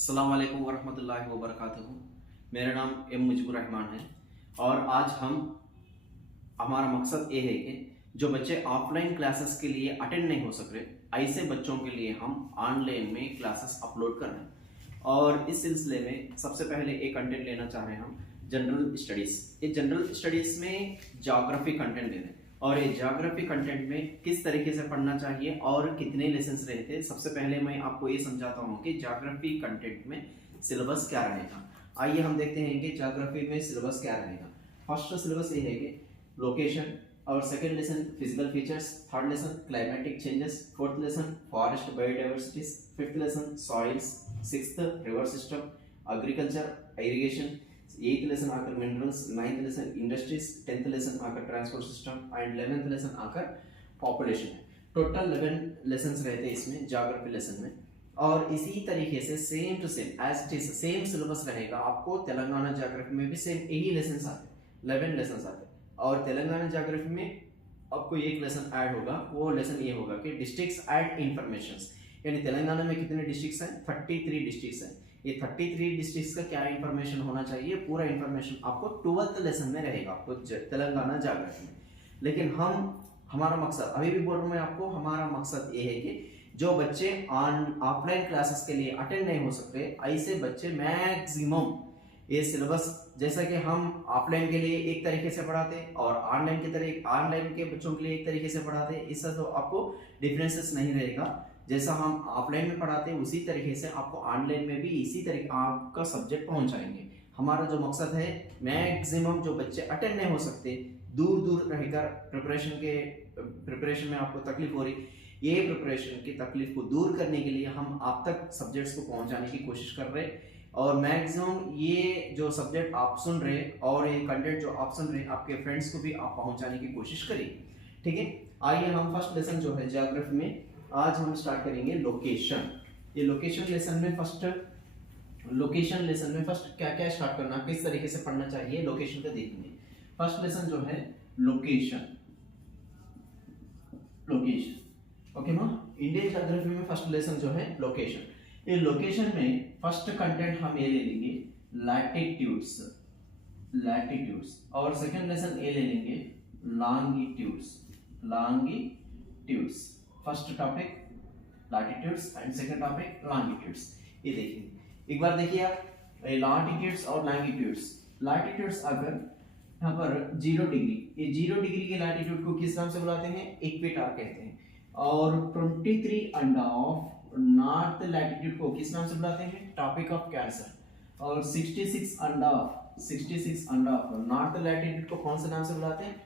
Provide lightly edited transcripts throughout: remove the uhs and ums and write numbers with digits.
अस्सलाम वालेकुम वरहमतुल्लाहि वबरकातुहू। मेरा नाम एम मुजीबुर रहमान है और आज हमारा मकसद ये है कि जो बच्चे ऑफलाइन क्लासेस के लिए अटेंड नहीं हो सक रहे, ऐसे बच्चों के लिए हम ऑनलाइन में क्लासेस अपलोड कर रहे हैं। और इस सिलसिले में सबसे पहले एक कंटेंट लेना चाह रहे हैं हम जनरल स्टडीज़। ये जनरल स्टडीज़ में ज्योग्राफी कंटेंट ले रहे हैं और ये ज्योग्राफी कंटेंट में किस तरीके से पढ़ना चाहिए और कितने लेसन्स रहते हैं। सबसे पहले मैं आपको ये समझाता हूँ कि ज्योग्राफी कंटेंट में सिलेबस क्या रहेगा। आइए हम देखते हैं कि ज्योग्राफी में सिलेबस क्या रहेगा। फर्स्ट सिलेबस ये है कि लोकेशन, और second lesson physical features, third lesson climatic changes, fourth lesson forest biodiversities, fifth lesson soils, sixth river system, agriculture irrigation, eighth lesson आकर minerals, ninth lesson industries, tenth lesson आकर transport system and 11th lesson आकर population है। Total 11 lessons रहते हैं इसमें geography lesson में। और इसी तरीके से same to same as it is same syllabus रहेगा। आपको तेलंगाना ज्योग्राफी में भी सेम यही लेसन्स आते हैं, 11 लेसन्स आते हैं। और तेलंगाना ज्योग्राफी में आपको एक लेसन ऐड होगा, वो लेसन ये होगा कि डिस्ट्रिक्ट्स एंड इंफॉर्मेशंस। यानी तेलंगाना में कितने डिस्ट्रिक्ट्स हैं? 33 डिस्ट्रिक्ट्स हैं। ये 33 डिस्ट्रिक्ट्स का क्या इंफॉर्मेशन होना चाहिए, पूरा इंफॉर्मेशन आपको 12th लेसन में रहेगा आपको तेलंगाना ज्योग्राफी में। लेकिन हमारा मकसद अभी भी बोल रहा हूँ मैं आपको, हमारा मकसद ये है कि जो बच्चे ऑफलाइन क्लासेस के लिए अटेंड नहीं हो सकते, ऐसे बच्चे मैक्सिमम ये सिलेबस, जैसा कि हम ऑफलाइन के लिए एक तरीके से पढ़ाते हैं और ऑनलाइन के बच्चों के लिए एक तरीके से पढ़ाते हैं, इससे तो आपको डिफरेंसेस नहीं रहेगा। जैसा हम ऑफलाइन में पढ़ाते हैं उसी तरीके से आपको ऑनलाइन में भी इसी तरीके आपका सब्जेक्ट पहुंचाएंगे। हमारा जो मकसद है, मैक्सिमम जो बच्चे अटेंड नहीं हो सकते, दूर दूर रहकर प्रिपरेशन में आपको तकलीफ हो रही, ये प्रिपरेशन की तकलीफ को दूर करने के लिए हम आप तक सब्जेक्ट्स को पहुंचाने की कोशिश कर रहे हैं। और मैक्सिमम ये जो सब्जेक्ट आप सुन रहे और ये कंटेंट जो आप सुन रहे, आपके फ्रेंड्स को भी आप पहुंचाने की कोशिश करिए। ठीक है, आइए हम फर्स्ट लेसन जो है ज्योग्राफी में आज हम स्टार्ट करेंगे लोकेशन। ये लोकेशन लेसन में फर्स्ट क्या क्या स्टार्ट करना, किस तरीके से पढ़ना चाहिए लोकेशन का देखेंगे। फर्स्ट लेसन जो है लोकेशन ओके माँ। इंडियन ज्योग्राफी में फर्स्ट लेसन जो है लोकेशन। ये लोकेशन में फर्स्ट कंटेंट हम ये ले लेंगे लैटिट्यूड्स, और सेकंड लेसन ये ले लेंगे longitudes. First topic latitudes and second topic longitudes. ये देखिए, एक बार देखिए आप, लॉन्गिट्यूड्स और लैटिट्यूड्स अगर यहाँ पर 0 डिग्री, ये 0 डिग्री के लैटिट्यूड को किस नाम से बुलाते हैं? इक्वेटर कहते हैं। और 23.5 नॉर्थ लैटिट्यूड को किस नाम से बुलाते हैं? Tropic of cancer. और 66.5 नॉर्थ लैटिट्यूड को कौन से नाम से बुलाते हैं?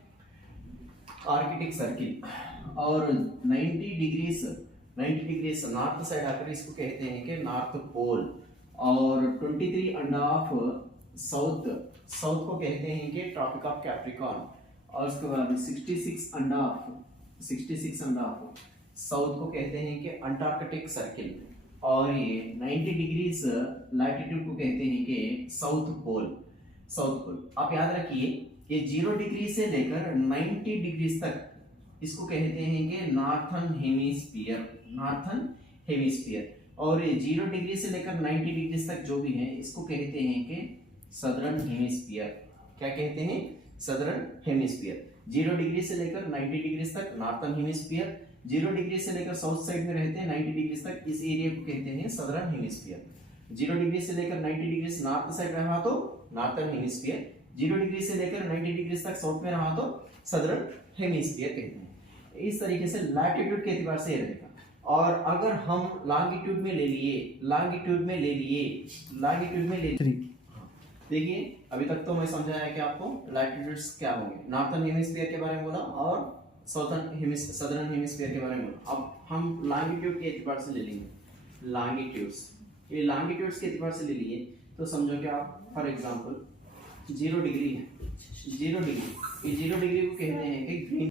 Arctic circle. और 90 डिग्रीज नॉर्थ साइड आकर इसको कहते हैं कि नॉर्थ पोल। और 23.5 साउथ को कहते हैं कि ट्रॉपिक ऑफ कैप्रिकॉर्न। और उसके बाद 66.5 साउथ को कहते हैं कि अंटार्कटिक सर्किल। और ये 90 डिग्रीज लैटिट्यूड को कहते हैं कि साउथ पोल। आप याद रखिए, ये 0 डिग्री से लेकर 90 डिग्री तक इसको कहते हैं कि नॉर्थर्न हेमिस्फीयर। और ये 0 डिग्री से लेकर 90 डिग्री तक जो भी है इसको कहते हैं कि सदर्न हेमिस्फीयर। क्या कहते हैं? Southern hemisphere. 0 डिग्री से लेकर 90 डिग्री तक नॉर्थर्न हेमिस्फीयर, 0 डिग्री से लेकर साउथ साइड में रहते हैं 90 डिग्री तक, इस एरिया को कहते हैं सदर्न हेमिस्फीयर। 0 डिग्री से लेकर 90 डिग्री नॉर्थ साइड रहा तो नॉर्थर्न हेमिस्फीयर, 0 डिग्री से लेकर 90 डिग्री तक साउथ में रहा तो सदर्न हेमिस्फीयर कहते हैं। इस तरीके से लैटिट्यूड के एतबार से रहेगा। और अगर हम लॉन्गिट्यूड में ले लिए देखिए, अभी तक तो मैं समझाया कि आपको लैटिट्यूड्स क्या होंगे, नॉर्थर्न हेमिस्फीयर के बारे में बोला और सदर्न हेमिस्फीयर के बारे में बोला। अब हम लॉन्गिट्यूड के एतबार से ले लेंगे लॉन्गिट्यूड्स। ये लॉन्गिट्यूड्स के एतबार से ले लिए तो समझो कि आप फॉर एग्जांपल 0 डिग्री है, 0 डिग्री, ये 0 डिग्री को कहते हैं कि ग्रीन।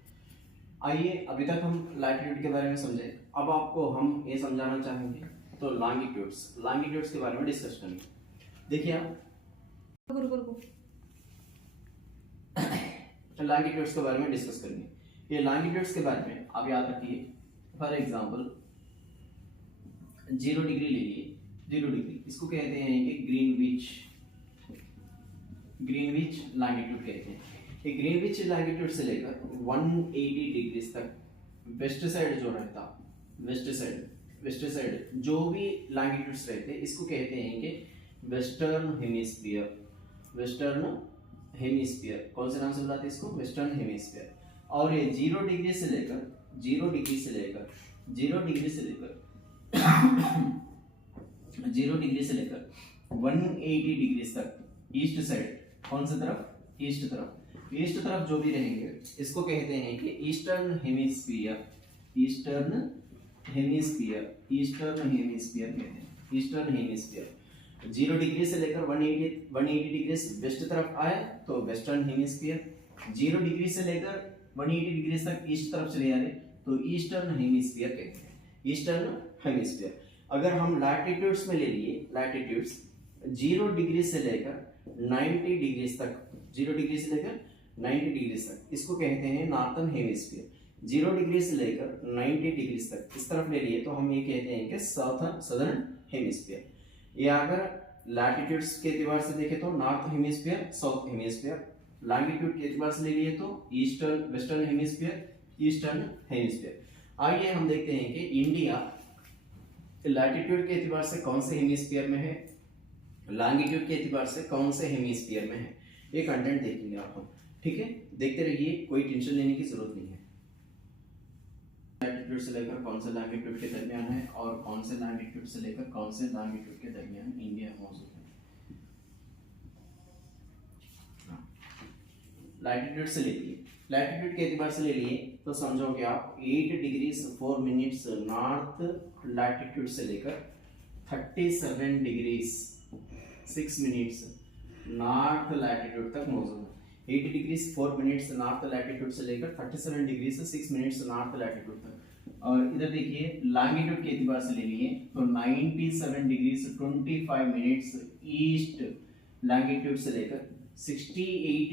आइए, अभी तक हम लैटिट्यूड के बारे में समझे, अब आपको हम ये समझाना चाहेंगे तो लॉन्गिट्यूड्स के बारे में डिस्कस करेंगे। देखिए आप लॉन्गिट्यूड्स के बारे में डिस्कस करेंगे। ये लॉन्गिट्यूड्स के बारे में आप याद रखिए, फॉर एग्जांपल 0 डिग्री ले लिए, 0 डिग्री, इसको कहते हैं कि ग्रीनविच लैंगिट्यूड कहते हैं। ये ग्रीनविच लैंगिट्यूड से लेकर 180 डिग्री तक वेस्ट साइड जो रहता, वेस्ट साइड जो भी लैंगिट्यूड्स रहते हैं इसको कहते हैं कि वेस्टर्न हेमिस्फीयर। कौन से नाम से बुलाते हैं इसको? Western hemisphere. और ये 0 डिग्री से लेकर 0 डिग्री से लेकर 180 डिग्री तक ईस्ट साइड, कौन सी तरफ? ईस्ट तरफ जो भी रहेंगे इसको कहते हैं कि ईस्टर्न हेमिस्फीयर कहते हैं। ईस्टर्न हेमिस्फीयर 0 डिग्री से लेकर 180 डिग्री वेस्ट तरफ आए तो वेस्टर्न हेमिस्फीयर, 0 डिग्री से लेकर 180 डिग्री तक ईस्ट तरफ चले जा रहे तो ईस्टर्न हेमिस्फीयर कहते हैं। Eastern hemisphere. अगर हम लैटिट्यूड्स में ले लिए, लैटिट्यूड्स 0 डिग्री से लेकर 90 डिग्री तक, 0 डिग्री से लेकर 90 डिग्री तक इसको कहते हैं नॉर्थर्न हेमिस्फीयर। 0 डिग्री से लेकर 90 डिग्री तक इस तरफ ले लिए तो हम ये कहते हैं कि सदर्न हेमिस्फीयर। ये अगर लैटिट्यूड्स के एतबार से देखें तो north hemisphere, south hemisphere. Longitude के एतबार से ले लिए तो वेस्टर्न हेमिस्फीयर, ईस्टर्न हेमिस्फीयर। आइए हम देखते हैं कि इंडिया लैटिट्यूड के एतबार से कौन से हेमिस्फीयर में है, लॉन्गिट्यूड के एतबार से कौन से हेमिस्फीयर में है। ये कंटेंट देखेंगे आप हम, ठीक है? देखते रहिए, कोई टेंशन लेने की जरूरत नहीं है। लैटिट्यूड से लेकर कौन से लॉन्गिट्यूड के दरमियान है और कौन से लॉन्गिट्यूड से लेकर कौन से लॉन्गिट्यूड के दरमियान इंडिया मौजूद है। लैटिट्यूड से ले लिए, लैटिट्यूड के एतबार से ले लिए तो समझोगे आप 8 डिग्री 4 मिनट्स नॉर्थ लैटिट्यूड से लेकर 37 डिग्री 6 मिनट्स नॉर्थ लैटिट्यूड तक मौजूद है। 8 डिग्री 4 मिनट्स नॉर्थ लैटिट्यूड से लेकर 37 डिग्री 6 मिनट्स नॉर्थ लैटिट्यूड तक। और इधर देखिए लॉन्गिट्यूड के एतबार से ले लिए तो 97 डिग्री 25 मिनट्स ईस्ट लॉन्गिट्यूड से लेकर 68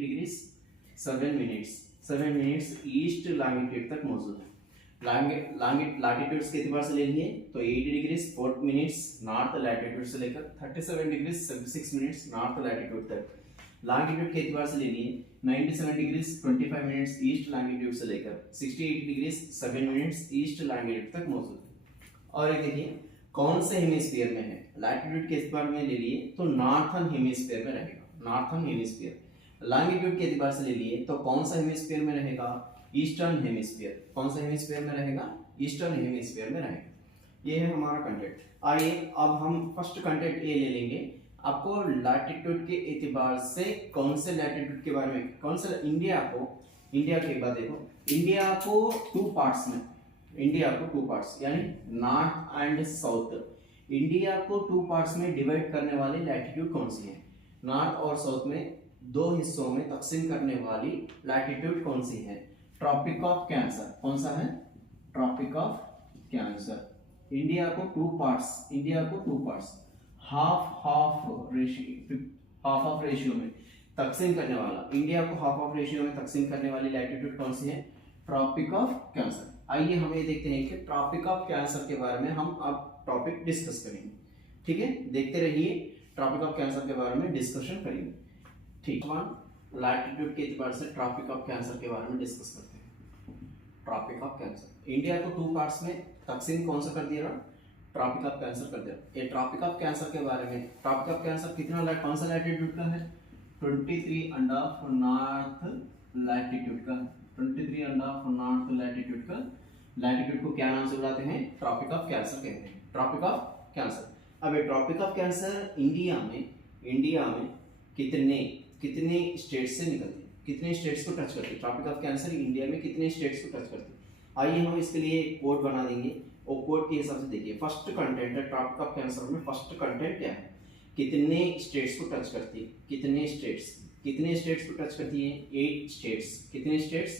डिग्री 7 मिनट्स ईस्ट लॉन्गिट्यूड तक मौजूद है। लैटिट्यूड्स के एतबार से ले लिए तो 80 डिग्री 4 मिनट्स नॉर्थ लैटिट्यूड से लेकर 37 डिग्री 6 मिनट्स नॉर्थ लैटिट्यूड तक। लॉन्गिट्यूड के एतबार से ले लिए 97 डिग्री 25 मिनट्स ईस्ट लॉन्गिट्यूड से लेकर 68 डिग्री 7 मिनट्स ईस्ट लॉन्गिट्यूड तक मौजूद है। और ये देखिए कौन से हेमिस्फीयर में है, लैटिट्यूड के एतबार में ले लिए तो नॉर्थर्न हेमिस्फीयर में रहेगा, नॉर्थर्न हेमिस्फीयर। लॉन्गिट्यूड के एतबार से ले लिए तो कौन सा हेमिस्फीयर में रहेगा? Eastern hemisphere. कौन सा हेमिस्फीयर में रहेगा? ईस्टर्न हेमिस्फीयर में रहेगा। ये है हमारा कंटेंट। आइए अब हम फर्स्ट कंटेंट ये ले लेंगे, आपको लैटिट्यूड के एतबार से कौन से लैटिट्यूड के बारे में, कौन सा इंडिया के बाद देखो, इंडिया को 2 पार्ट्स में, यानी नॉर्थ एंड साउथ, इंडिया को 2 पार्ट्स में डिवाइड करने वाली लैटिट्यूड कौन सी है? नॉर्थ और साउथ में 2 हिस्सों में तकसीम करने वाली लैटिट्यूड कौन सी है? Tropic of cancer. कौन सा है? Tropic of cancer. इंडिया को 2 पार्ट्स, हाफ ऑफ रेशियो में तकसीम करने वाला, इंडिया को हाफ ऑफ रेशियो में तकसीम करने वाली लैटिट्यूड कौन सी है? Tropic of cancer. आइए हम ये देखते हैं कि ट्रॉपिक ऑफ कैंसर के बारे में हम अब टॉपिक डिस्कस करेंगे, ठीक है? देखते रहिए, ट्रॉपिक ऑफ कैंसर के बारे में डिस्कशन करेंगे, ठीक है? लैटिट्यूड के एतबार से ट्रॉपिक ऑफ कैंसर के बारे में डिस्कस करते हैं। ट्रॉपिक ऑफ कैंसर, इंडिया को 2 पार्ट्स में तकसीम कौन सा कर दिया? ट्रॉपिक ऑफ कैंसर कर दिया। ये ट्रॉपिक ऑफ कैंसर के बारे में, ट्रॉपिक ऑफ कैंसर कितना कौन सा लैटिट्यूड का है? 23.5 नॉर्थ लैटिट्यूड का, 23.5 नॉर्थ लैटिट्यूड का। लैटिट्यूड को क्या नाम से बुलाते हैं? ट्रॉपिक ऑफ कैंसर कहते हैं, ट्रॉपिक ऑफ कैंसर। अब ये ट्रॉपिक ऑफ कैंसर इंडिया में कितने स्टेट्स से निकलती है, कितने स्टेट्स को टच करती है? ट्रॉपिक ऑफ कैंसर इंडिया में कितने स्टेट्स को टच करती है? आइए हम इसके लिए एक कोड बना देंगे और कोड के हिसाब से देखिए। फर्स्ट कंटेंट है ट्रॉपिक ऑफ कैंसर में, फर्स्ट कंटेंट क्या है? कितने स्टेट्स को टच करती है? कितने स्टेट्स को टच करती है? 8 स्टेट्स। कितने स्टेट्स?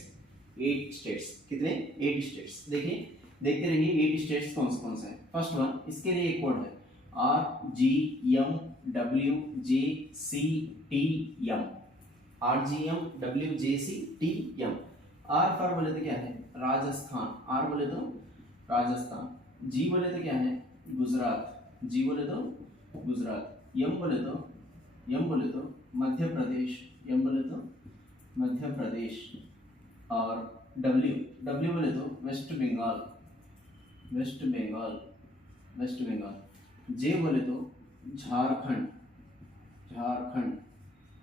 8 स्टेट्स। कितने? 8 स्टेट्स। देखिए, देखते रहिए 8 स्टेट्स कौन से हैं। फर्स्ट वन, इसके लिए एक कोड है RGMWJCTM। RGMWJCTM। आर फॉर बोले तो क्या है? राजस्थान, आर बोले तो राजस्थान, जी बोले तो क्या है गुजरात, जी बोले तो गुजरात, एम बोले तो मध्य प्रदेश, एम बोले तो मध्य प्रदेश, और डब्ल्यू, डब्ल्यू बोले तो वेस्ट बंगाल, वेस्ट बंगाल, वेस्ट बंगाल, जे बोले तो झारखंड, झारखंड,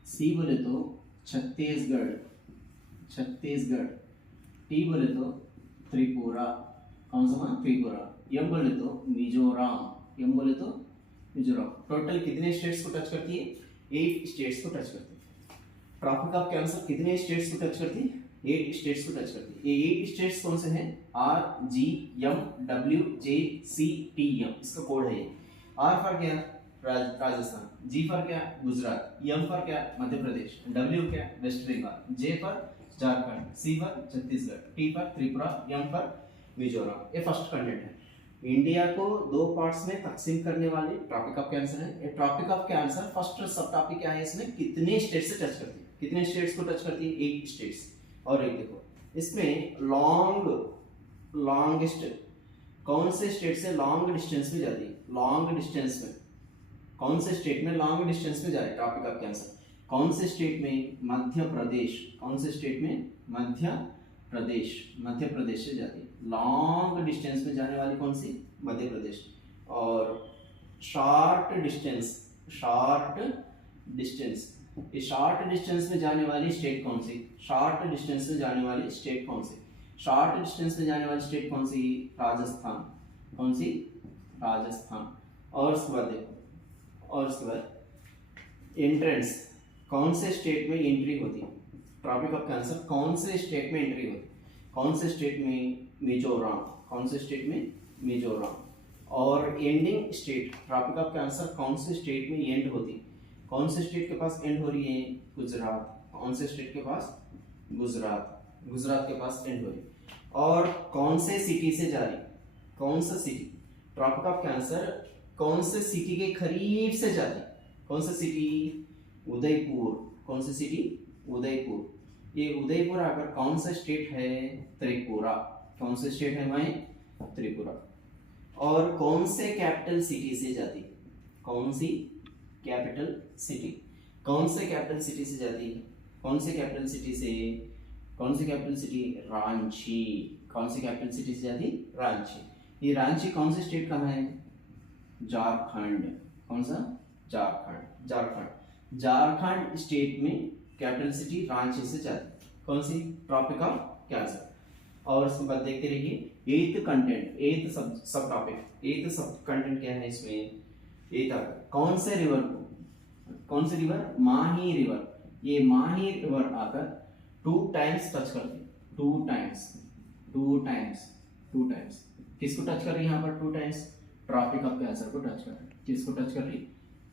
सी बोले तो छत्तीसगढ़, छत्तीसगढ़, टी बोले तो त्रिपुरा, कौन सा मान त्रिपुरा, एम बोले तो मिजोरम, एम बोले तो मिजोरम। टोटल कितने स्टेट्स को टच करती है? 8 स्टेट्स को टच करती है। ट्रॉपिक ऑफ कैंसर कितने स्टेट्स को टच करती है? 8 स्टेट्स को टच करती है। ये 8 स्टेट्स कौन से हैं? R, G, M, W, J, C, T, M, इसका कोड है ये। आर फॉर क्या? राजस्थान, जी फॉर क्या? गुजरात, एम फॉर क्या? मध्य प्रदेश, डब्ल्यू क्या? West Bengal, J for Jharkhand, C for Chhattisgarh, T for Tripura, M for Mizoram. ये फर्स्ट कंटेंट है। इंडिया को 2 पार्ट्स में तकसीम करने वाले ट्रॉपिक ऑफ कैंसर है। ये ट्रॉपिक ऑफ कैंसर फर्स्ट सब टॉपिक क्या है इसमें? कितने स्टेट से टच करती है? कितने स्टेट्स को टच करती है? 8 स्टेट्स। और एक देखो इसमें लॉन्गेस्ट कौन से स्टेट से लॉन्ग डिस्टेंस में जाती है? लॉन्ग डिस्टेंस में कौन से स्टेट में लॉन्ग डिस्टेंस में जा रही है ट्रॉपिक ऑफ कैंसर? कौन से स्टेट में? मध्य प्रदेश। कौन से स्टेट में? मध्य प्रदेश, मध्य प्रदेश से जाती है। लॉन्ग डिस्टेंस में जाने वाली कौन सी? मध्य प्रदेश। और शॉर्ट डिस्टेंस, ये शॉर्ट डिस्टेंस में जाने वाली स्टेट कौन सी? शॉर्ट डिस्टेंस में जाने वाली स्टेट कौन सी? शॉर्ट डिस्टेंस में जाने वाली स्टेट कौन सी? राजस्थान। कौन सी? राजस्थान। और उसके बाद देखो, और उसके बाद एंट्रेंस, कौन से स्टेट में एंट्री होती है? ट्रॉपिक ऑफ कैंसर कौन से स्टेट में एंट्री होती? कौन से स्टेट में? मिजोरम। कौन से स्टेट में? मिजोरम। और ending state tropic of cancer कौन से स्टेट में एंड होती? कौन से स्टेट के पास एंड हो रही है? गुजरात। कौन से स्टेट के पास? गुजरात, गुजरात के पास एंड हो रही है। और कौन से सिटी से जा रही? कौन सा सिटी? ट्रॉपिक ऑफ कैंसर कौन से सिटी के करीब से जाती? कौन सा सिटी? उदयपुर। कौन सी सिटी? उदयपुर। ये उदयपुर आकर कौन सा स्टेट है? त्रिपुरा। कौन सा स्टेट है भाई? त्रिपुरा। और कौन से कैपिटल सिटी से जाती? कौन सी कैपिटल सिटी? कौन से कैपिटल सिटी से जाती? कौन से कैपिटल सिटी से? कौन सी कैपिटल सिटी? रांची। कौन सी कैपिटल सिटी से जाती? रांची। ये रांची कौन से स्टेट का है? झारखंड। कौन सा? झारखंड, झारखंड, झारखंड स्टेट में कैपिटल सिटी रांची से जाती। कौन सी? Tropic of cancer. और उसके बाद देखते रहिए एथ कंटेंट, एथ सब टॉपिक, एथ सब कंटेंट क्या है इसमें? एथ कौन से रिवर को? कौन से रिवर? माही रिवर। ये माही रिवर आकर 2 टाइम्स टच करती, 2 टाइम्स, 2 टाइम्स, 2 टाइम्स। किसको टच कर रही है यहाँ पर? 2 टाइम्स ट्रॉपिक ऑफ कैंसर को टच कर रही है। किसको टच कर रही?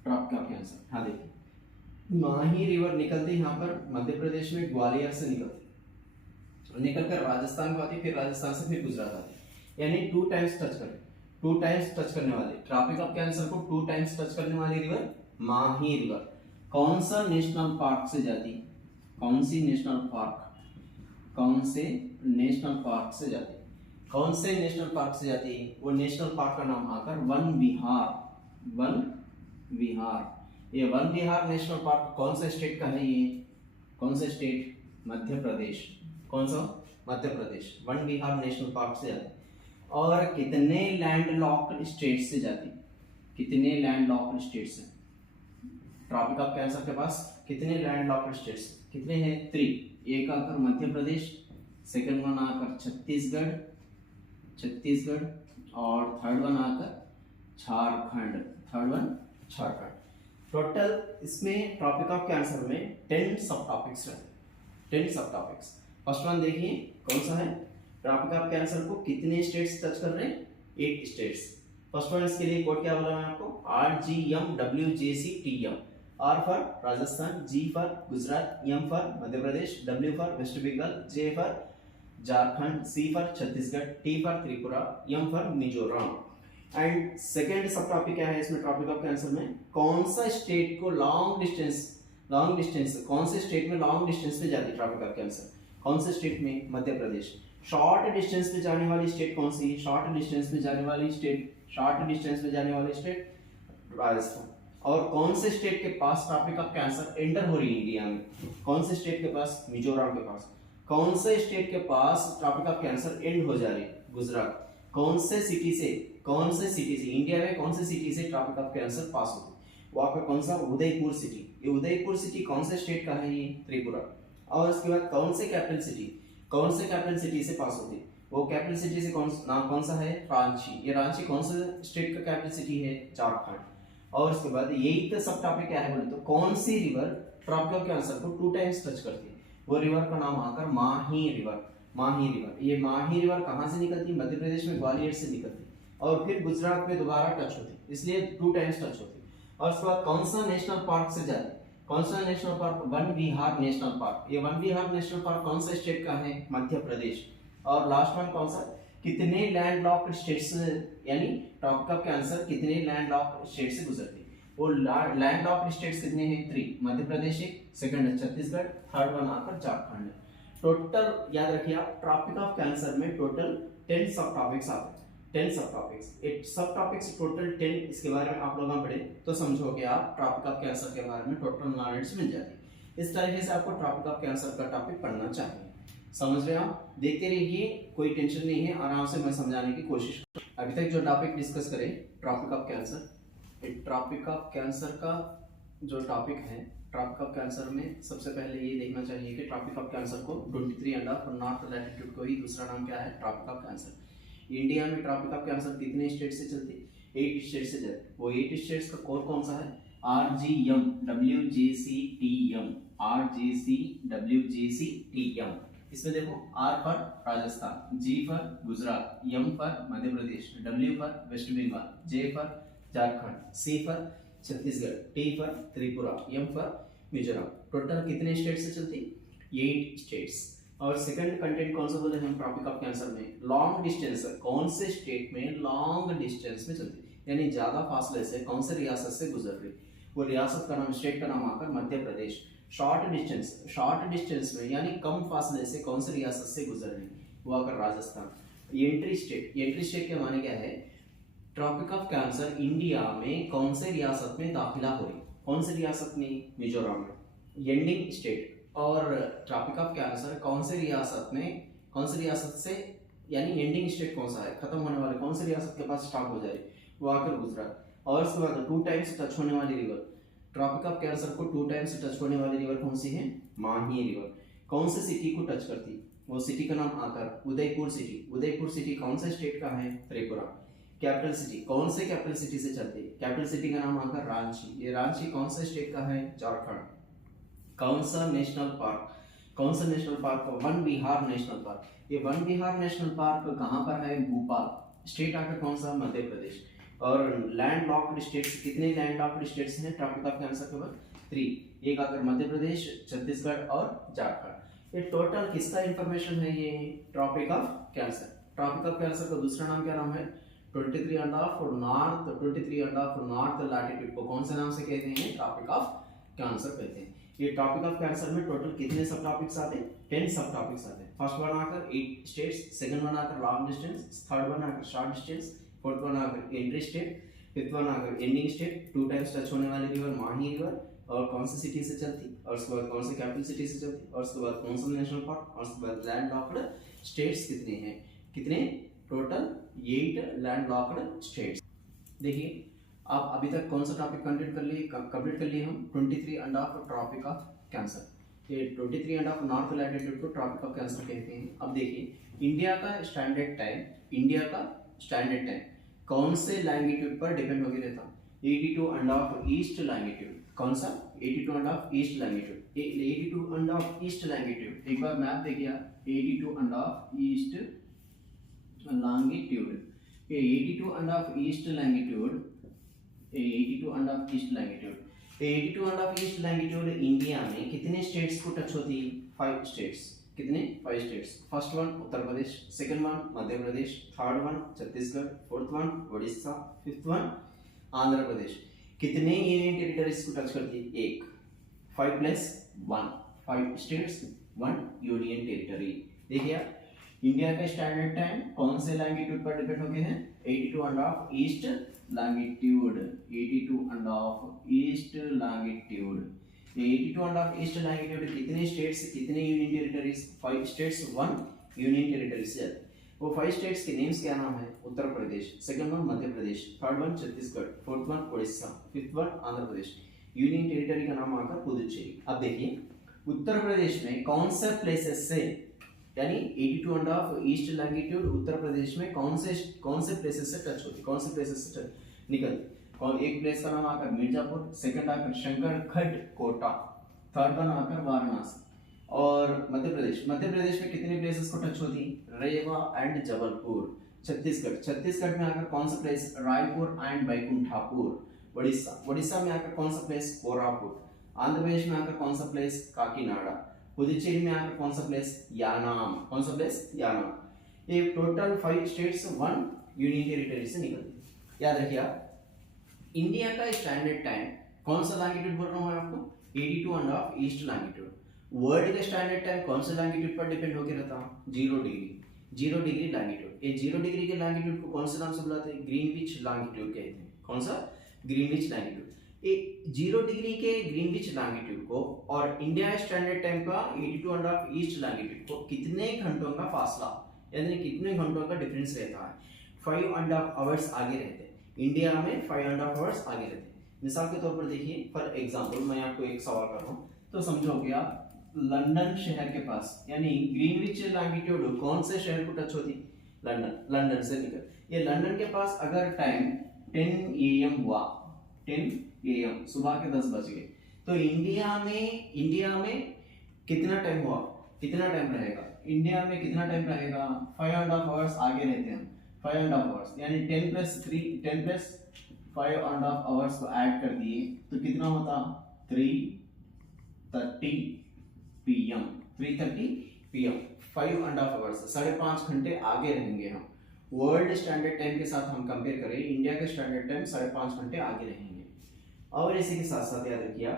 Tropic of cancer. हाँ देखिए माही रिवर निकलती यहाँ पर मध्य प्रदेश में ग्वालियर से निकलती, निकलकर राजस्थान को आती, फिर राजस्थान से फिर गुजरात आती। यानी 2 टाइम्स टच कर, 2 टाइम्स टच करने वाली ट्रॉपिक ऑफ कैंसर को 2 टाइम्स टच करने वाली रिवर माही रिवर। कौन सा नेशनल पार्क से जाती? कौन सी नेशनल पार्क? कौन से नेशनल पार्क से जाती? कौन से नेशनल पार्क से जाती? वो नेशनल पार्क का नाम आकर वन विहार, वन विहार। ये वन विहार नेशनल पार्क कौन से स्टेट का है? ये कौन से स्टेट? मध्य प्रदेश। कौन सा? मध्य प्रदेश। वन विहार नेशनल पार्क से जाती। और कितने लैंडलॉक्ड स्टेट से जाती? कितने लैंडलॉक्ड स्टेट से? ट्रॉपिक ऑफ कैंसर के पास कितने लैंडलॉक्ड स्टेट्स? कितने हैं? 3। एक आकर मध्य प्रदेश, सेकंड वन आकर छत्तीसगढ़, छत्तीसगढ़, और थर्ड वन आकर Jharkhand, third one Jharkhand. Total इसमें ट्रॉपिक ऑफ कैंसर में 10 सब टॉपिक्स हैं, 10 सब टॉपिक्स। फर्स्ट वन देखिए कौन सा है? ट्रॉपिक ऑफ कैंसर को कितने स्टेट्स टच कर रहे हैं? 8 स्टेट्स। फर्स्ट वन इसके लिए कोड क्या बोला मैं आपको? RGMWJCTM। R for Rajasthan, G for Gujarat, M for Madhya Pradesh, W for West Bengal, J for Jharkhand, C for Chhattisgarh, T for Tripura, M for Mizoram. And second sub topic क्या है इसमें ट्रॉपिक ऑफ कैंसर में? कौन सा स्टेट को लॉन्ग डिस्टेंस कौन से स्टेट में लॉन्ग डिस्टेंस पे जाती है ट्रॉपिक ऑफ कैंसर? कौन से स्टेट में? मध्य प्रदेश। शॉर्ट डिस्टेंस पे जाने वाली स्टेट कौन सी है? शॉर्ट डिस्टेंस पे जाने वाली स्टेट राजस्थान। और कौन से स्टेट के पास ट्रॉपिक ऑफ कैंसर एंटर हो रही है इंडिया में? कौन से स्टेट के पास? मिजोरम के पास। कौन से स्टेट के पास ट्रॉपिक ऑफ कैंसर एंड हो जा रही है? गुजरात। कौन से सिटी से इंडिया में कौन से सिटी से ट्रॉपिक ऑफ कैंसर पास होती है? वो आपका कौन सा? उदयपुर सिटी। ये उदयपुर सिटी कौन से स्टेट का है? ये त्रिपुरा। और उसके बाद कौन से कैपिटल सिटी से पास होती है? वो कैपिटल सिटी से कौन सा है? रांची। ये रांची कौन सा स्टेट का कैपिटल सिटी है? झारखंड। और उसके बाद यही तो सब टॉपिक क्या है बोले तो कौन सी रिवर ट्रॉपिक ऑफ कैंसर को 2 टाइम्स टच करती है? वो रिवर का नाम आकर माही रिवर। ये माही रिवर कहाँ से निकलती है? मध्य प्रदेश में ग्वालियर से निकलती है और फिर गुजरात में दोबारा टच होती है, इसलिए 2 टाइम्स टच होती है। और उसके बाद कौन सा नेशनल पार्क से जाती है? कौन सा नेशनल पार्क? वन विहार नेशनल पार्क। ये वन विहार नेशनल पार्क कौन सा स्टेट का है? मध्य प्रदेश। और लास्ट वन कौन सा? कितने लैंडलॉक्ड स्टेट से, यानी ट्रॉपिक ऑफ कैंसर कितने लैंडलॉक्ड स्टेट से गुजरती है? वो लैंडलॉक्ड स्टेट्स कितने हैं? 3। मध्य प्रदेश है, सेकंड है छत्तीसगढ़, थर्ड वन आकर झारखंड है। टोटल याद रखिए आप, ट्रॉपिक ऑफ कैंसर में टोटल 10 सब टॉपिक्स आते हैं। 10 सब टॉपिक्स, एक सब टॉपिक्स टोटल 10। इसके बारे में आप लोग पढ़े तो समझोगे आप ट्रॉपिक ऑफ कैंसर के बारे में टोटल नॉलेज मिल जाती है। इस तरीके से आपको ट्रॉपिक ऑफ कैंसर का टॉपिक पढ़ना चाहिए। समझ रहे हो आप? देखते रहिए, कोई टेंशन नहीं है, आराम से मैं समझाने की कोशिश करूँ। अभी तक जो टॉपिक डिस्कस करें tropic of cancer, tropic of cancer का जो टॉपिक है, ट्रॉपिक ऑफ कैंसर में सबसे पहले ये देखना चाहिए कि ट्रॉपिक ऑफ कैंसर को 23.5 नॉर्थ लैटिट्यूड को ही दूसरा नाम क्या है? Tropic of cancer. इंडिया में ट्रॉपिक ऑफ कैंसर कितने स्टेट से चलती है? 8 स्टेट से चलती है। वो 8 स्टेट्स का कोड कौन सा है? RGM इसमें देखो, R पर राजस्थान, G पर गुजरात, M पर मध्य प्रदेश, W पर वेस्ट बंगाल, J पर झारखंड, C पर छत्तीसगढ़, T पर त्रिपुरा, M पर मिजोरम। टोटल कितने स्टेट से चलती? 8 स्टेट्स। और सेकंड कंटेंट कौन सा बोले हम ट्रॉपिक ऑफ कैंसर में? Long distance. कौन से स्टेट में लॉन्ग डिस्टेंस में चलती, यानी ज्यादा फासले से कौन से रियासत से गुजर रही? वो रियासत का नाम, स्टेट का नाम आकर मध्य प्रदेश। शॉर्ट डिस्टेंस में यानी कम फासले से कौन से रियासत से गुजर रही? वो आकर राजस्थान। एंट्री स्टेट के माने क्या है? ट्रॉपिक ऑफ कैंसर इंडिया में कौन से रियासत में दाखिला हो रही? कौन से रियासत में? मिजोरम में। एंडिंग स्टेट और ट्रॉपिक ऑफ कैंसर कौन से रियासत से, यानी एंडिंग स्टेट कौन सा है, खत्म होने वाले कौन से रियासत के पास स्टॉप हो जाए? वो आकर गुजरात। और उसके बाद 2 टाइम्स टच होने वाली रिवर, ट्रॉपिक ऑफ कैंसर को 2 टाइम्स टच होने वाली रिवर कौन सी है? माही रिवर। कौन से सिटी को टच करती? वो सिटी का नाम आकर उदयपुर सिटी कौन से स्टेट का है? त्रिपुरा। कैपिटल सिटी, कौन से कैपिटल सिटी से चलती है? कैपिटल सिटी का नाम आकर रांची। ये रांची कौन से स्टेट का है? झारखंड। कौन सा नेशनल पार्क? वन विहार नेशनल पार्क। ये वन विहार नेशनल पार्क कहाँ पर है? भोपाल। स्टेट आकर कौन सा? मध्य प्रदेश। और लैंडलॉक्ड स्टेट्स, कितने लैंडलॉक्ड स्टेट्स हैं ट्रॉपिक ऑफ कैंसर के बाद? 3। एक आकर मध्य प्रदेश, छत्तीसगढ़ और झारखंड। ये टोटल किसका इंफॉर्मेशन है? ये tropic of cancer. Tropic of cancer का दूसरा नाम क्या नाम है? 23.5 नॉर्थ लैटिट्यूड को कौन से नाम से कहते हैं? ट्रॉपिक ऑफ कैंसर कहते हैं। ये ट्रॉपिक ऑफ कैंसर में टोटल कितने सब टॉपिक्स आते हैं? 10 सब टॉपिक्स आते हैं। फर्स्ट वन आकर 8 स्टेट्स, सेकंड वन आकर लॉन्ग डिस्टेंस, थर्ड वन आकर शॉर्ट डिस्टेंस, फोर्थ वन आकर एंट्री स्टेट, फिफ्थ वन आकर एंडिंग स्टेट, 2 टाइम्स टच होने वाली रिवर माही रिवर, और कौन सी सिटी से चलती, और उसके बाद कौन से कैपिटल सिटी से चलती, और उसके बाद कौन सा नेशनल पार्क, और उसके बाद लैंडलॉक्ड स्टेट्स कितने हैं? कितने? Total 8 landlocked states. देखिए आप अभी तक कौन सा टॉपिक कंप्लीट कर लिए हम? 23.5 ट्रॉपिक ऑफ कैंसर। ये 23.5 नॉर्थ लैटिट्यूड को ट्रॉपिक ऑफ कैंसर कहते हैं। अब देखिए इंडिया का स्टैंडर्ड टाइम कौन से लैंगिट्यूड पर डिपेंड होकर रहता? 82.5 ईस्ट लैंगिट्यूड। कौन सा? 82.5 ईस्ट लैंगिट्यूड। 82.5 ईस्ट लैंगिट्यूड, एक बार मैप देखिए, 82.5 ईस्ट लॉन्गिट्यूड। ये 82.5 east longitude, 82.5 east longitude India में कितने स्टेट्स को टच होती है? 5 स्टेट्स। कितने? 5 states. First one Uttar Pradesh, second one Madhya Pradesh, third one Chhattisgarh, fourth one Orissa, fifth one Andhra Pradesh. कितने यूनियन टेरिटरीज को टच करती है? 1। 5 + 1, 5 स्टेट्स 1 यूनियन टेरिटरी। देखिए इंडिया का स्टैंडर्ड टाइम कौन से लैंगिट्यूड पर डिपेंड होके हैं? 82.5 ईस्ट लैंगिट्यूड, 82.5 ईस्ट लैंगिट्यूड। ये 82.5 ईस्ट लैंगिट्यूड कितने स्टेट्स, कितने union territories? 5 states, 1 union territories है। वो 5 स्टेट्स के नेम्स क्या नाम है? Uttar Pradesh, second one Madhya Pradesh, third one Chhattisgarh, fourth one Orissa, fifth one Andhra Pradesh. Union territory का नाम आकर पुदुचेरी। अब देखिए उत्तर प्रदेश में कौन से प्लेसेस से, यानी 82.5 ईस्ट लैंगिट्यूड उत्तर प्रदेश में कौन से प्लेसेस से टच होती, कौन से प्लेसेस से निकलती? कौन? एक प्लेस का नाम आकर मिर्जापुर, सेकंड आकर शंकरगढ़ कोटा, थर्ड वन आकर वाराणसी। और मध्य प्रदेश में कितने प्लेसेस को टच होती? रेवा एंड जबलपुर। छत्तीसगढ़ में आकर कौन सा प्लेस? रायपुर एंड बैकुंठापुर। उड़ीसा में आकर कौन सा प्लेस? कोरापुट। आंध्र प्रदेश में आकर कौन सा प्लेस? काकीनाडा। पुदुचेरी में आकर कौन सा प्लेस? यानाम। कौन सा प्लेस? यानाम। ये टोटल 5 स्टेट्स 1 यूनियन टेरिटरी से निकलती। याद रखिए आप, इंडिया का स्टैंडर्ड टाइम कौन सा लैंगिट्यूड बोल रहा हूँ आपको? 82.5 ईस्ट लैंगिट्यूड। वर्ल्ड का स्टैंडर्ड टाइम कौन सा लैंगिट्यूड पर डिपेंड होकर रहता है? 0 डिग्री लैंगिट्यूड। ये 0 डिग्री के लैंगिट्यूड को कौन से नाम से बुलाते हैं? ग्रीनविच लैंगिट्यूड कहते हैं। कौन सा? Greenwich longitude. 0 डिग्री के ग्रीनविच लैंगिट्यूड को और इंडिया स्टैंडर्ड टाइम का 82.5 ईस्ट लैंगिट्यूड को कितने घंटों का फासला, यानी कितने घंटों का डिफरेंस रहता है? 5.5 आवर्स आगे रहते हैं। इंडिया में 5.5 आवर्स आगे रहते हैं। मिसाल के तौर पर देखिए, फॉर एग्जांपल मैं आपको एक सवाल कर रहा हूँ तो समझोगे आप, लंदन शहर के पास, यानी ग्रीनविच लैंगिट्यूड कौन से शहर को टच होती? लंदन से निकल। ये लंदन के पास अगर टाइम 10 AM हुआ, 10 AM सुबह के 10 बज गए, तो इंडिया में कितना टाइम हुआ, कितना टाइम रहेगा? इंडिया में कितना टाइम रहेगा? 5.5 आवर्स आगे रहते हैं। 5.5 आवर्स यानी 10 प्लस 5.5 आवर्स को ऐड कर दिए तो कितना होता? 3:30 PM। 3:30 PM 5.5 आवर्स, 5.5 घंटे आगे रहेंगे हम। वर्ल्ड स्टैंडर्ड टाइम के साथ हम कंपेयर करें, इंडिया का स्टैंडर्ड टाइम 5.5 घंटे आगे रहेंगे। और इसी के साथ साथ याद रखिए,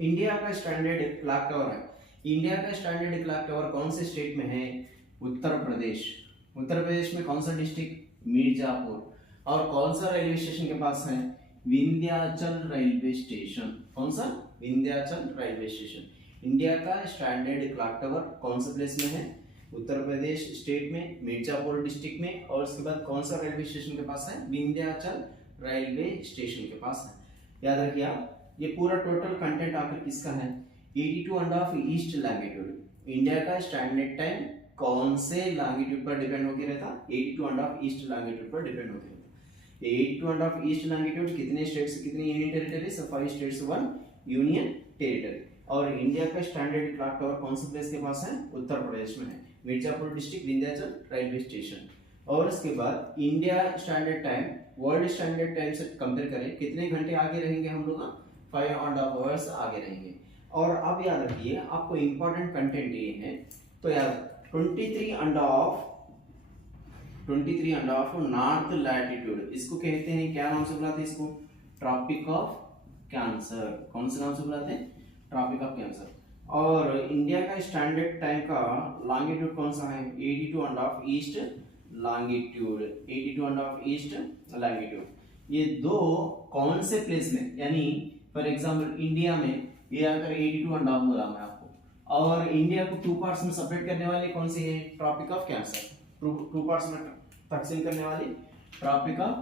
इंडिया का स्टैंडर्ड क्लॉक टावर है। इंडिया का स्टैंडर्ड क्लॉक टावर कौन से स्टेट में है? उत्तर प्रदेश। उत्तर प्रदेश में कौन सा डिस्ट्रिक्ट? मिर्जापुर। और कौन सा रेलवे स्टेशन के पास है? Vindhyachal railway station. कौन सा? Vindhyachal railway station. इंडिया का स्टैंडर्ड क्लॉक टावर कौन सा प्लेस में है? उत्तर प्रदेश स्टेट में, मिर्जापुर डिस्ट्रिक्ट में। और उसके बाद कौन सा रेलवे स्टेशन के पास है? विंध्याचल रेलवे स्टेशन के पास है। याद रखिए आप, ये पूरा टोटल कंटेंट आकर किसका है? 82.5 ईस्ट लैंगिट्यूड। इंडिया का स्टैंडर्ड टाइम कौन से लैंगिट्यूड पर डिपेंड होकर रहता? 82.5 ईस्ट लैंगिट्यूड पर डिपेंड होकर रहता। 82.5 ईस्ट लैंगिट्यूड कितने स्टेट्स, कितने union territories? 5 states 1 union territory. और इंडिया का स्टैंडर्ड क्लॉक टावर कौन से प्लेस के पास है? उत्तर प्रदेश में है, Mirzapur district, Vindhyachal railway station. और उसके बाद India standard time world standard time से कंपेयर करें, कितने घंटे आगे रहेंगे हम लोग? 5.5 आवर्स आगे रहेंगे। और अब याद रखिए, आपको इंपॉर्टेंट कंटेंट ये है, तो याद 23.5 नॉर्थ लैटिट्यूड, इसको कहते हैं, क्या नाम से बुलाते हैं इसको? Tropic of cancer. कौन से नाम से बुलाते हैं? Tropic of cancer. और इंडिया का स्टैंडर्ड टाइम का लॉन्गिट्यूड कौन सा है? 82.5 ईस्ट लॉन्गिट्यूड। 82.5 east longitude. ये दो कौन से प्लेस में, यानी फॉर एग्जांपल इंडिया में ये आकर 82.5 बोला मैं आपको, और इंडिया को 2 पार्ट्स में सेपरेट करने वाली कौन सी है? Tropic of cancer. 2 पार्ट्स में तकसीम करने वाली ट्रॉपिक ऑफ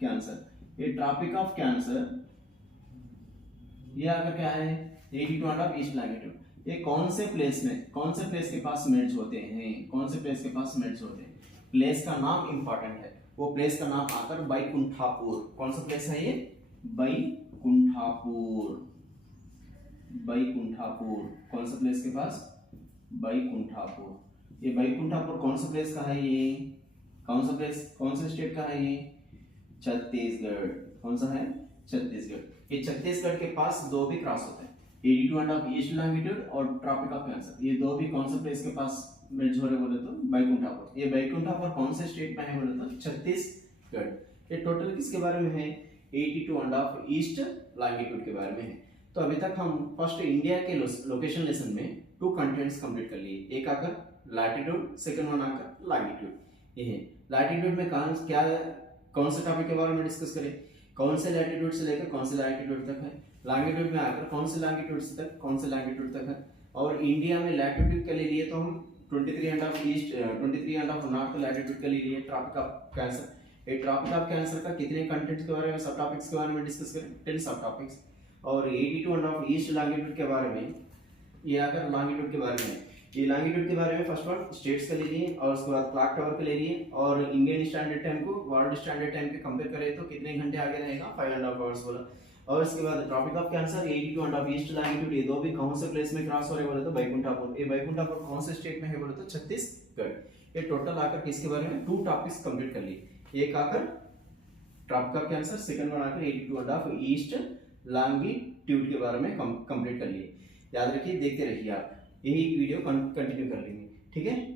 कैंसर। ये ट्रॉपिक ऑफ कैंसर ये आकर क्या है? 82.5 ईस्ट लैंगिट्यूड। ये कौन से प्लेस के पास मेल्ट होते हैं? कौन से प्लेस के पास मेल्ट होते हैं? प्लेस का नाम इंपॉर्टेंट है। वो प्लेस का नाम आकर बैकुंठापुर। कौन सा प्लेस है ये? बैकुंठापुर। कौन सा प्लेस के पास? बैकुंठापुर। ये बैकुंठापुर कौन सा प्लेस का है? ये कौन सा प्लेस, कौन से स्टेट का है? ये छत्तीसगढ़। कौन सा है? छत्तीसगढ़। ये छत्तीसगढ़ के पास दो भी क्रॉस होते हैं, 82.5 ईस्ट लैंगिट्यूड और ट्रॉपिक ऑफ कैंसर। ये दो भी कौन से प्लेस के पास मेल्ट हो रहे बोले तो? बैकुंठापुर। ये बैकुंठापुर कौन से स्टेट में है बोले तो? छत्तीसगढ़। ये टोटल किसके बारे में है? 82.5 ईस्ट लैंगिट्यूड के बारे में है। तो अभी तक हम फर्स्ट इंडिया के लोकेशन लेसन में 2 कंटेंट्स कंप्लीट कर लिए। एक आकर लैटिट्यूड, सेकंड वन आकर लॉन्गिट्यूड। ये है लैटिट्यूड में क्या कौन से टॉपिक के बारे में डिस्कस करें, कौन से लैटिट्यूड से लेकर कौन से लैटिट्यूड तक है, लॉन्गिट्यूड में आकर कौन से लॉन्गिट्यूड तक कौन से लॉन्गिट्यूड तक है। और इंडिया में लैटिट्यूड के लिए तो हम 23.5 ईस्ट 23.5 नॉर्थ लैटिट्यूड के लिए ट्रॉपिक ऑफ कैंसर। ये ट्रॉपिक ऑफ कैंसर का कितने कंटेंट्स के बारे में, सब टॉपिक्स के बारे में डिस्कस करें, 10 सब टॉपिक्स। और 82.5 ईस्ट लॉन्गिट्यूड के बारे में, ये आकर लॉन्गिट्यूड के बारे में, ये लॉन्गिट्यूड के बारे में फर्स्ट वन स्टेट्स के लिए और उसके बाद क्लॉक टावर के लिए और इंडियन स्टैंडर्ड टाइम को वर्ल्ड स्टैंडर्ड टाइम के कंपेयर करें तो कितने घंटे आगे रहेगा, 5.5 आवर्स बोला। और उसके बाद tropic of cancer 82.5 east longitude, ये दो भी कौन से प्लेस में क्रॉस हो रहे बोले तो बैकुंठापुर। ये बैकुंठापुर कौन से स्टेट में है बोले तो छत्तीसगढ़। ये टोटल आकर किसके बारे में 2 टॉपिक्स कंप्लीट कर लिए, एक आकर tropic of cancer, second one आकर 82.5 ईस्ट लॉन्गिट्यूड के बारे में कंप्लीट कर लिए। याद रखिए, देखते रहिए आप, यही वीडियो कंटिन्यू कर लेंगे, ठीक है।